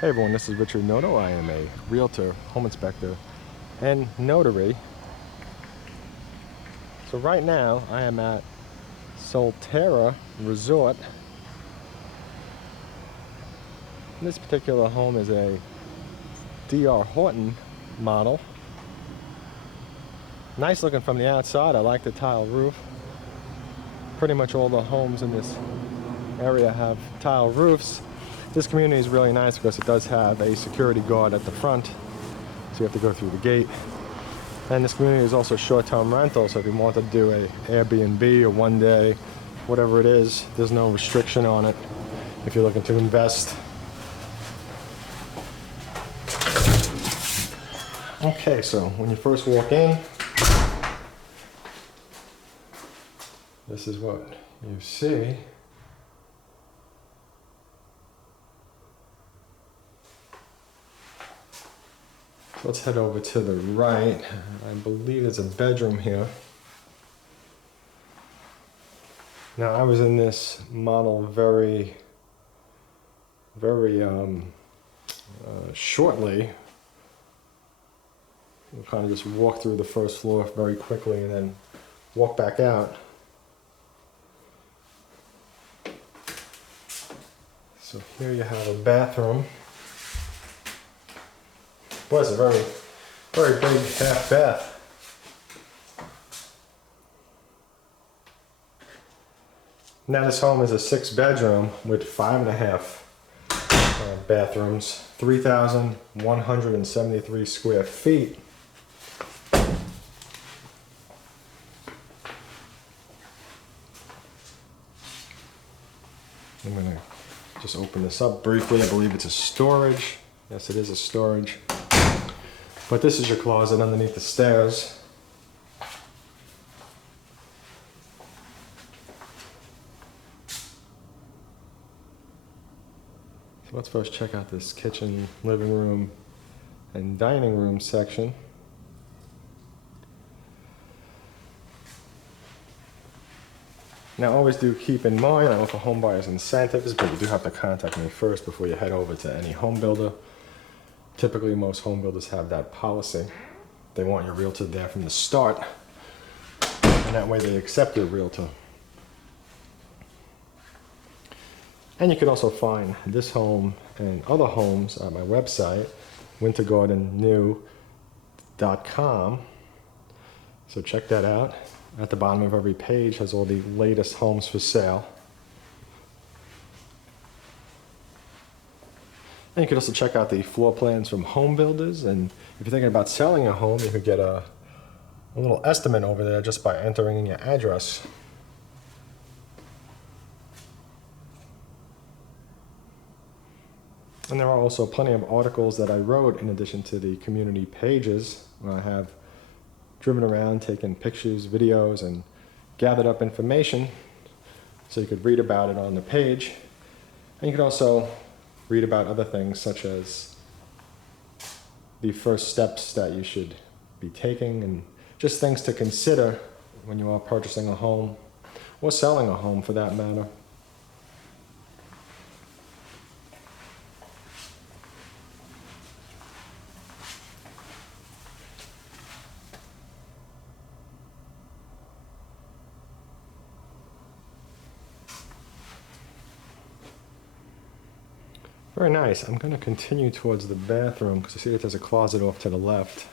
Hey everyone, this is Richard Nona. I am a realtor, home inspector, and notary. So right now I am at Solterra Resort. This particular home is a DR Horton model. Nice looking from the outside. I like the tile roof. Pretty much all the homes in this area have tile roofs. This community is really nice because it does have a security guard at the front, so you have to go through the gate. And this community is also short-term rental, so if you want to do a Airbnb or one day, whatever it is, there's no restriction on it if you're looking to invest. Okay, so when you first walk in, this is what you see. Let's head over to the right. I believe there's a bedroom here. Now I was in this model very shortly. We'll kind of just walk through the first floor very quickly and then walk back out. So here you have a bathroom. Boy, it's a very big half bath. Now this home is a 6-bedroom with 5.5 bathrooms, 3,173 square feet. I'm gonna just open this up briefly. I believe it's a storage. Yes, it is a storage. But this is your closet underneath the stairs. So let's first check out this kitchen, living room, and dining room section. Now always do keep in mind, I offer home buyers incentives, but you do have to contact me first before you head over to any home builder. Typically, most home builders have that policy. They want your realtor there from the start, and that way they accept your realtor. And you can also find this home and other homes at my website, wintergardennew.com. So check that out. At the bottom of every page has all the latest homes for sale. And you can also check out the floor plans from home builders, and if you're thinking about selling a home, you could get a little estimate over there just by entering in your address. And there are also plenty of articles that I wrote in addition to the community pages, where I have driven around, taken pictures, videos, and gathered up information so you could read about it on the page. And you could also read about other things such as the first steps that you should be taking and just things to consider when you are purchasing a home or selling a home for that matter. Very nice. I'm going to continue towards the bathroom because I see that there's a closet off to the left.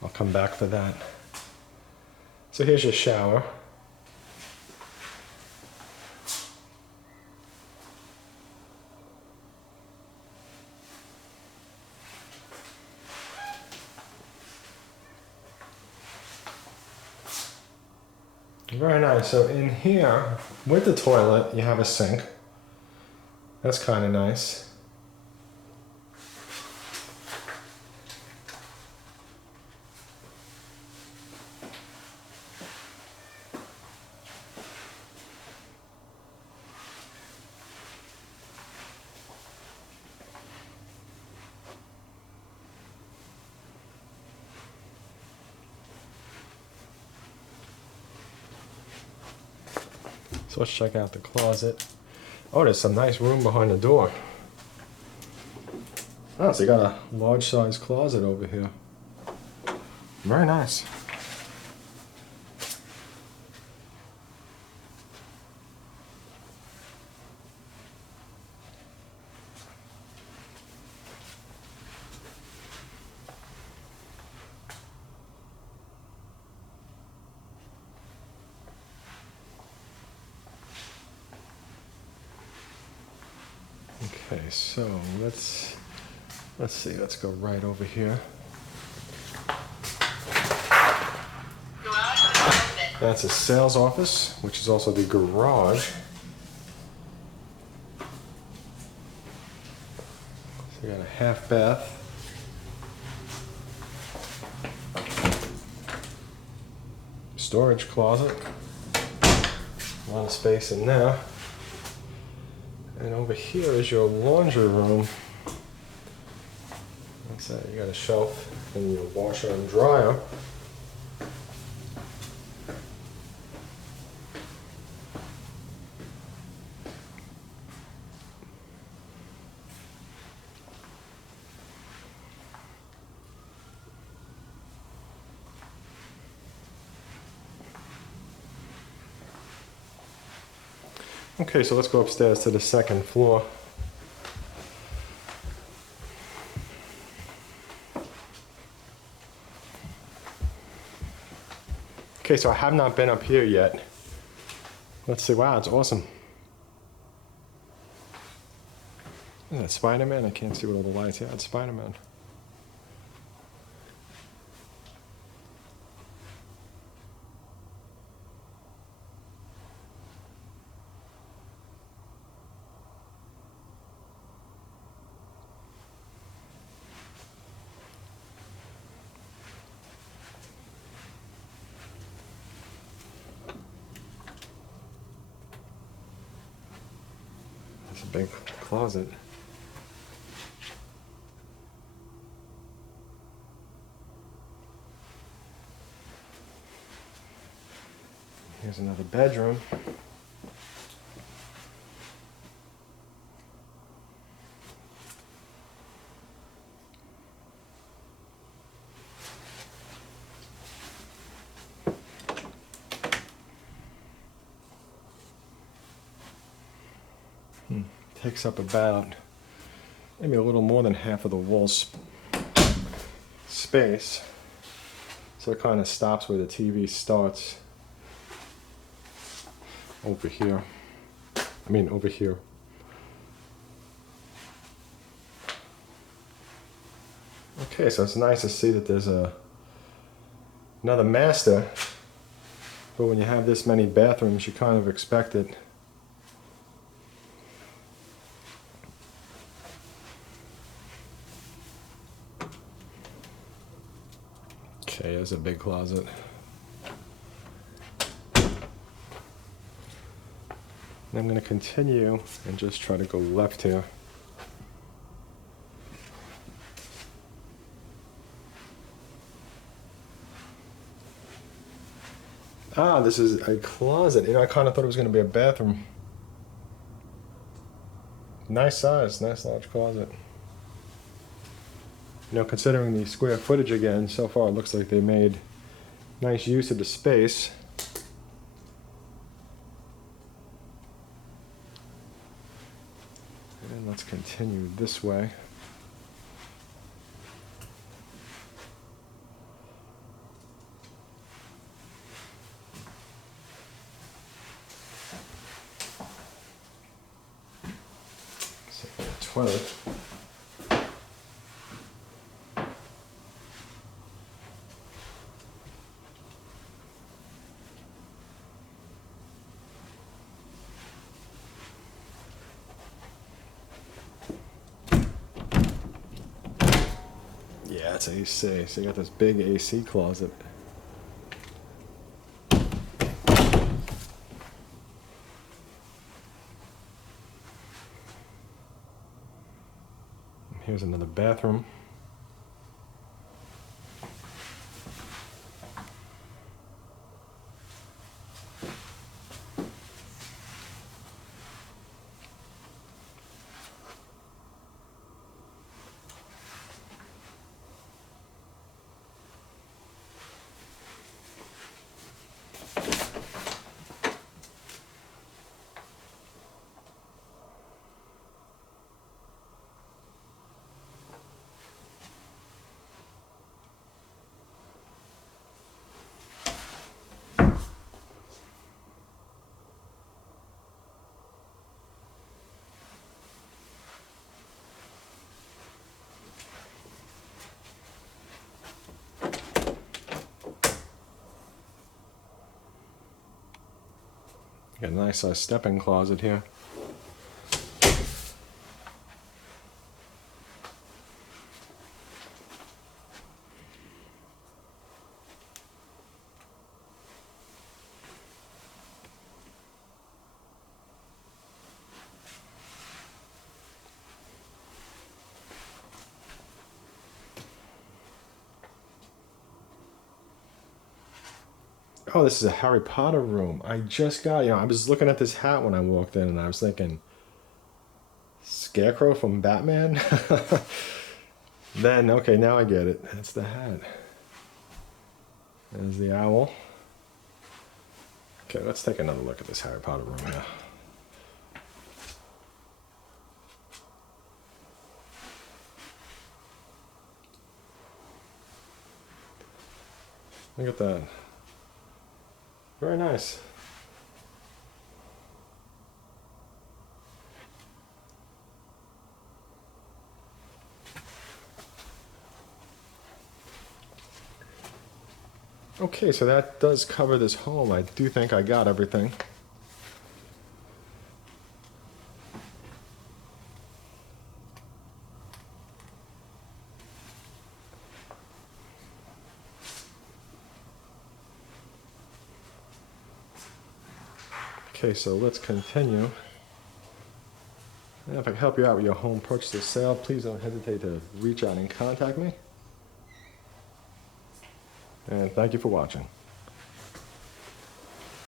I'll come back for that. So here's your shower. Very nice. So in here, with the toilet, you have a sink. That's kind of nice. So let's check out the closet. Oh, there's some nice room behind the door. Oh, so you got a large size closet over here. Very nice. Okay, so let's see, let's go right over here. That's a sales office, which is also the garage. So you got a half bath. Storage closet. A lot of space in there. And over here is your laundry room. What's that? You got a shelf and your washer and dryer. Okay, so let's go upstairs to the second floor. Okay, so I have not been up here yet. Let's see, wow, it's awesome. Is that Spider-Man? I can't see with all the lights. Yeah, it's Spider-Man. It's a big closet. Here's another bedroom. Takes up about maybe a little more than half of the wall space. So it kind of stops where the TV starts. Over here. Over here. Okay, so it's nice to see that there's another master. But when you have this many bathrooms, you kind of expect it. Okay, there's a big closet. And I'm going to continue and just try to go left here. Ah, this is a closet. I kind of thought it was going to be a bathroom. Nice size, nice large closet. Considering the square footage again, so far it looks like they made nice use of the space. And let's continue this way. Toilet. Yeah, it's AC. So you got this big AC closet. Here's another bathroom. Got a nice step-in closet here. Oh, this is a Harry Potter room. I just got, I was looking at this hat when I walked in and I was thinking, Scarecrow from Batman? Then, okay, now I get it. That's the hat. There's the owl. Okay, let's take another look at this Harry Potter room here. Look at that. Very nice. Okay, so that does cover this home. I do think I got everything. Okay, so let's continue. And if I can help you out with your home purchase or sale, please don't hesitate to reach out and contact me. And thank you for watching.